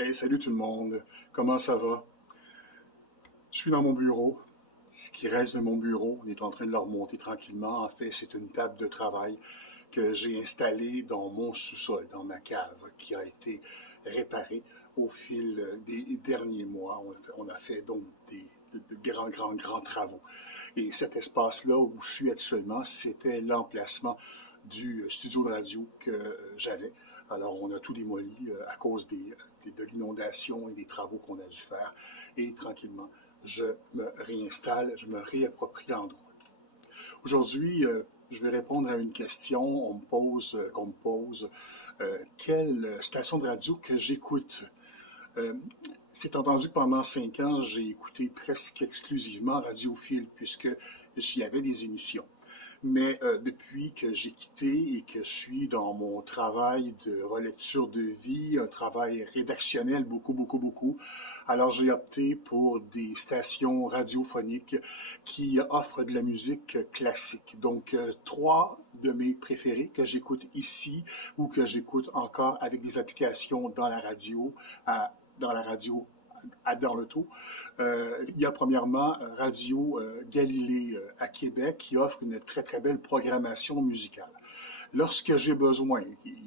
Hey, salut tout le monde. Comment ça va? Je suis dans mon bureau. Ce qui reste de mon bureau, on est en train de le remonter tranquillement. En fait, c'est une table de travail que j'ai installée dans mon sous-sol, dans ma cave, qui a été réparée au fil des derniers mois. On a fait donc de grands travaux. Et cet espace-là où je suis actuellement, c'était l'emplacement du studio de radio que j'avais. Alors, on a tout démoli à cause de l'inondation et des travaux qu'on a dû faire. Et tranquillement, je me réinstalle, je me réapproprie l'endroit. Aujourd'hui, je vais répondre à une question qu'on me pose. Quelle station de radio que j'écoute? Euh, c'est entendu que pendant 5 ans, j'ai écouté presque exclusivement Radiophile, puisque j'y avais des émissions. Mais depuis que j'ai quitté et que je suis dans mon travail de relecture de vie, un travail rédactionnel beaucoup, alors j'ai opté pour des stations radiophoniques qui offrent de la musique classique. Donc, trois de mes préférés que j'écoute ici ou que j'écoute encore avec des applications dans la radio, dans la radio dans l'auto. Il y a premièrement Radio Galilée à Québec qui offre une très belle programmation musicale. Lorsque j'ai besoin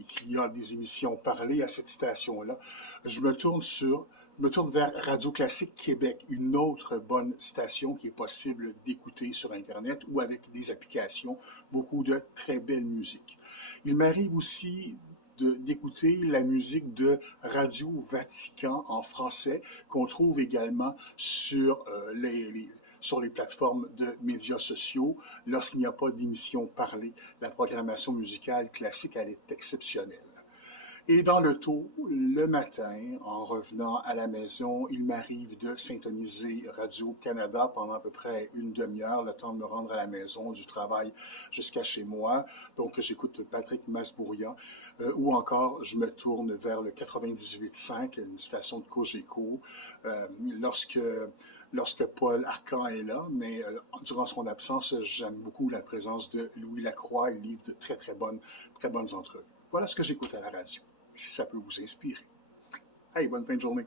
qu'il y a des émissions parlées à cette station-là, je me tourne vers Radio Classique Québec, une autre bonne station qui est possible d'écouter sur Internet ou avec des applications, beaucoup de très belle musique. Il m'arrive aussi d'écouter la musique de Radio Vatican en français qu'on trouve également sur les plateformes de médias sociaux. Lorsqu'il n'y a pas d'émission parlée, la programmation musicale classique, elle est exceptionnelle. Et dans l'auto, le matin, en revenant à la maison, il m'arrive de syntoniser Radio-Canada pendant à peu près une demi-heure, le temps de me rendre à la maison, du travail jusqu'à chez moi. Donc, j'écoute Patrick Masbourian, ou encore je me tourne vers le 98.5, une station de Cogeco, lorsque Paul Arcan est là, mais durant son absence, j'aime beaucoup la présence de Louis Lacroix. Il livre de très bonnes entrevues. Voilà ce que j'écoute à la radio, si ça peut vous inspirer. Hey, bonne fin de journée.